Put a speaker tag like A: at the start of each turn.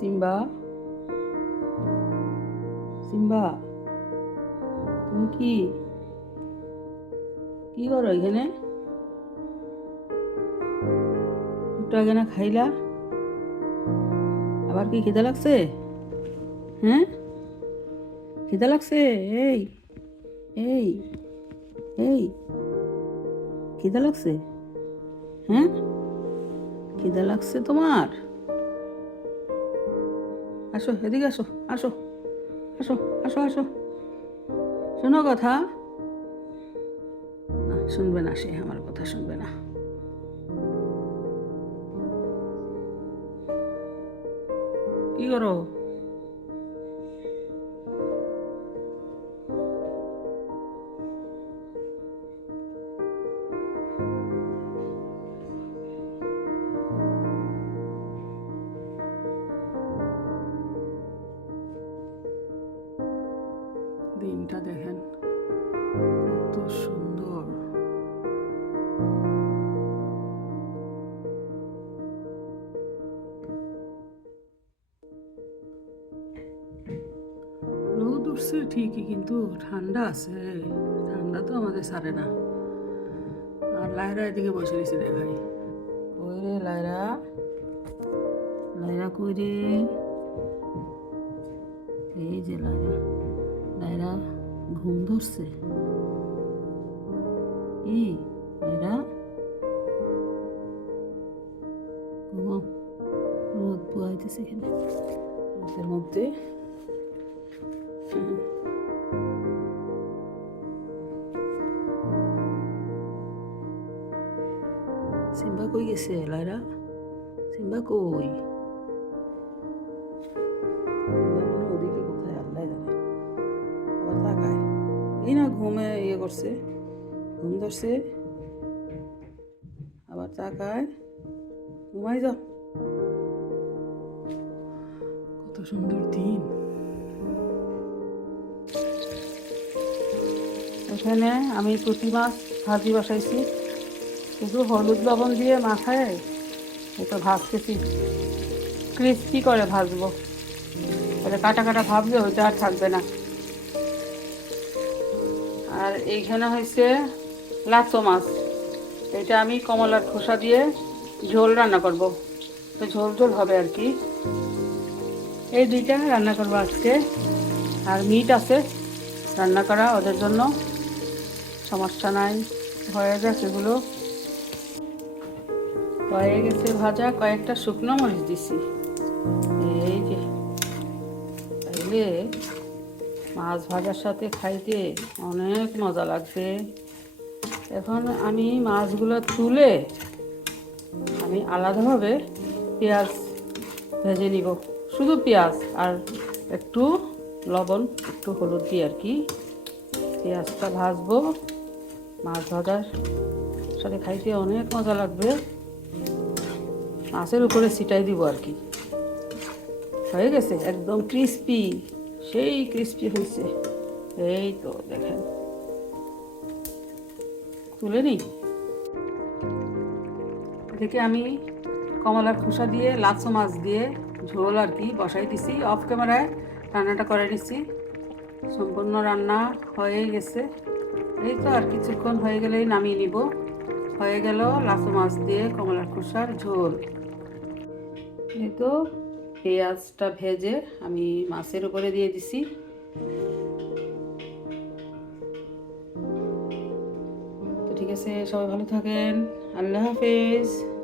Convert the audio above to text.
A: Simba. Simba, তুমি কি? কি করো এখানে? একটু আগে না খাইলা? আবার কি খিদে লাগছে? হ্যাঁ? খিদে লাগছে? এই এই এই, খিদে লাগছে? হ্যাঁ? খিদে লাগছে তোমার? আসো, এদিকে আসো আসো আসো আসো আসো। শোনো কথা। না, শুনবে না সে আমার কথা, শুনবে না। কি করো? দিনটা দেখেন, কত সুন্দর। রোদ উঠছে ঠিকই, কিন্তু ঠান্ডা আছে। ঠান্ডা তো আমাদের সারে না। আর লায়রা এদিকে বসে রয়েছে দেখাই কই রে লায়রা? লায়রা কই রে? ধরছে কি লায়রা ঘুমাও রোদ পোয়াইতেছে এখানে রোদের মধ্যে। সিম্বা কই গেছে লায়রা সিম্বা কই ঘুমে ইয়ে করছে। ঘুম ধরছে। আবার তাকায়। ঘুমাই যাও। কত সুন্দর দিন। এখানে আমি পুঁটি মাছ ভাজি বসাইছি। শুধু হলুদ লবণ দিয়ে মাখায় এটা ভাজতেছি। ক্রিস্পি করে ভাজবো। তাহলে কাটা কাটা ভাবলে ওইটা আর থাকবে না। আর এইখানে হয়েছে লাচো মাছ। এটা আমি কমলার খোসা দিয়ে ঝোল রান্না করব। তো ঝোল ঝোল হবে আর কি। এই দুইটা রান্না করব আজকে। আর মিট আছে রান্না করা ওদের জন্য। সমস্যা নাই। হয়ে গেছে এগুলো। হয়ে গেছে ভাজা কয়েকটা শুকনো মরিচ দিছি। এই যে মাছ ভাজার সাথে খাইতে অনেক মজা লাগবে এখন আমি মাছগুলো তুলে আমি আলাদাভাবে পেঁয়াজ ভেজে নিব। শুধু পেঁয়াজ আর একটু লবণ, একটু হলুদ দিয়ে আর কি। পেঁয়াজটা ভাজবো। মাছ ভাজার সাথে খাইতে অনেক মজা লাগবে। মাছের উপরে ছিটাই দিব আর কি। হয়ে গেছে, একদম ক্রিস্পি সেই ক্রিস্পি হয়েছে। এই তো দেখেন। তুলে নিই? এদিকে আমি কমলার খোসা দিয়ে লাচো মাছ দিয়ে ঝোল আর কি বসাই দিছি। অফ ক্যামেরায় রান্নাটা করে নিছি সম্পূর্ণ রান্না হয়ে গেছে। এই তো আর কিছুক্ষণ হয়ে গেলেই নামিয়ে নিব। হয়ে গেল লাচো মাছ দিয়ে কমলার খোসার ঝোল। এই তো পেঁয়াজটা ভেজে আমি মাছের উপরে দিয়ে দিছি। তো ঠিক আছে, সবাই ভালো থাকেন। আল্লাহ হাফেজ।